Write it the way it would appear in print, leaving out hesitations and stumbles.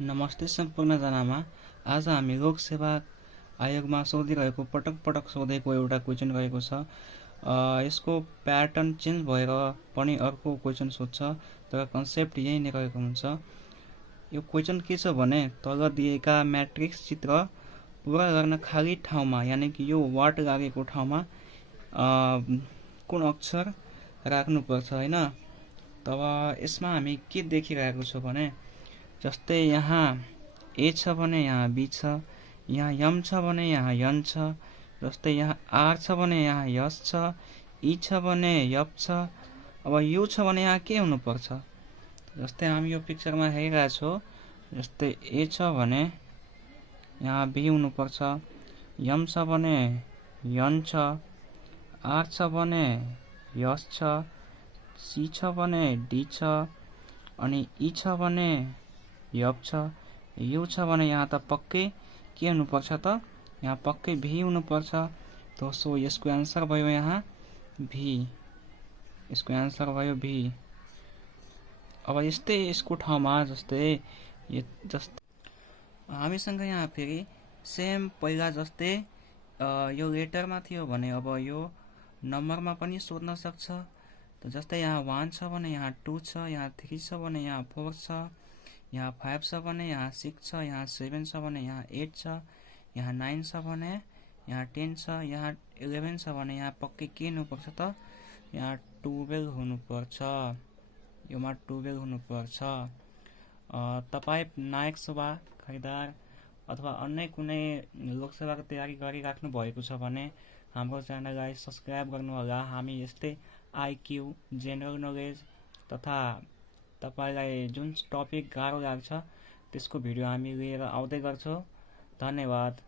नमस्ते सम्पूर्णजनामा। आज हामी लोक सेवा आयोगमा सोधिरहेको पटक सोधेको एउटा क्वेसन रहेको छ। यसको प्याटर्न चेन्ज भएर पनि अर्को क्वेसन सोध्छ, तर कन्सेप्ट यही नै रहेको हुन्छ। यो क्वेसन के छ भने, तल दिएका म्याट्रिक्स चित्र पुरा गर्न खाली ठाउँमा यानि कि यो वाट लागेको ठाउँमा कुन अक्षर राख्नुपर्छ हैन। तब यसमा हामी के देखिरहेको छौँ भने, जस्तै यहाँ ए छ भने यहाँ बी छ, यहाँ यम छ भने यहाँ यन छ, जस्तै यहाँ आर छ भने यहाँ यस छ, ई छ भने यप छ। अब यु छ भने यहाँ के हुनुपर्छ? जस्तै हामी यो पिक्चरमा हेरिरहेका छौँ, जस्तै ए छ भने यहाँ बी हुनुपर्छ, यम छ भने यन छ, आर छ भने यस छ, सी छ भने डी छ, अनि ई छ भने यप छ, यु छ भने यहाँ त पक्कै के हुनुपर्छ त? यहाँ पक्कै भी हुनुपर्छ। तो सो यसको एन्सर भयो यहाँ भी। यसको एन्सर भयो भी। अब यस्तै यसको ठाउँमा जस्तै हामीसँग यहाँ फेरि सेम पहिला जस्तै यो लेटरमा थियो भने अब यो नम्बरमा पनि सोध्न सक्छ। त जस्तै यहाँ 1 छ भने यहाँ 2 छ, यहाँ 3 छ भने यहाँ 4 छ, यहाँ 5 छ भने यहाँ 6 छ, यहाँ 7 छ भने यहाँ 8 छ, यहाँ 9 छ भने यहाँ 10 छ, यहाँ 11 छ भने यहाँ पक्कै के हुनुपर्छ त? यहाँ 12 हुनुपर्छ। योमा 12 हुनुपर्छ। तपाईँ नायक सेवा खरिदार अथवा अन्य कुनै लोकसेवाको तयारी गरिराख्नु भएको छ भने हाम्रो च्यानललाई सब्सक्राइब गर्नुहोला। हामी यस्तै आइक्यू, जेनरल नलेज तथा तपाईलाई जुन टपिक गाह्रो लाग्छ त्यसको भिडियो हामी लिएर आउँदै गर्छौँ। धन्यवाद।